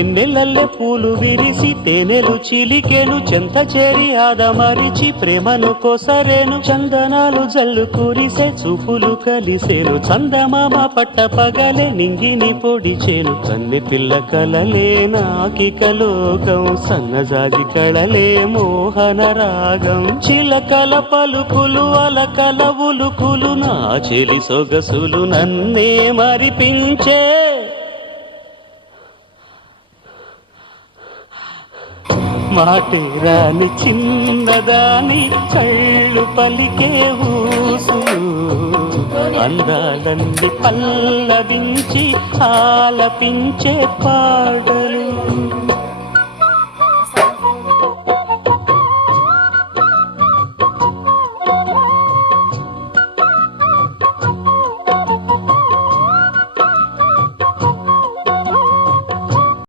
వెన్నెలల్లె పూలు విరిసి తేనెలు చిలికెను చెంత చేరి ఆదమరిచి ప్రేమను కోసరేను చందనాలు జల్లు కురిసే చూపులు కలిసేను చందమామ పట్ట పగలే నింగిని పొడిచేను కన్నె పిల్ల కలలే నాకిక లోకం సన్నజాజి కళలే మోహన రాగం చిలకల పలుకులు అలకల ఉలుకులు నా చెలి సొగసులు నన్నే మరిపించే మాటే రాని చిన్నదాని చళ్ళు పలికే ఊసులు అందాలన్నీ పల్లవించి ఆలపించే పాడలు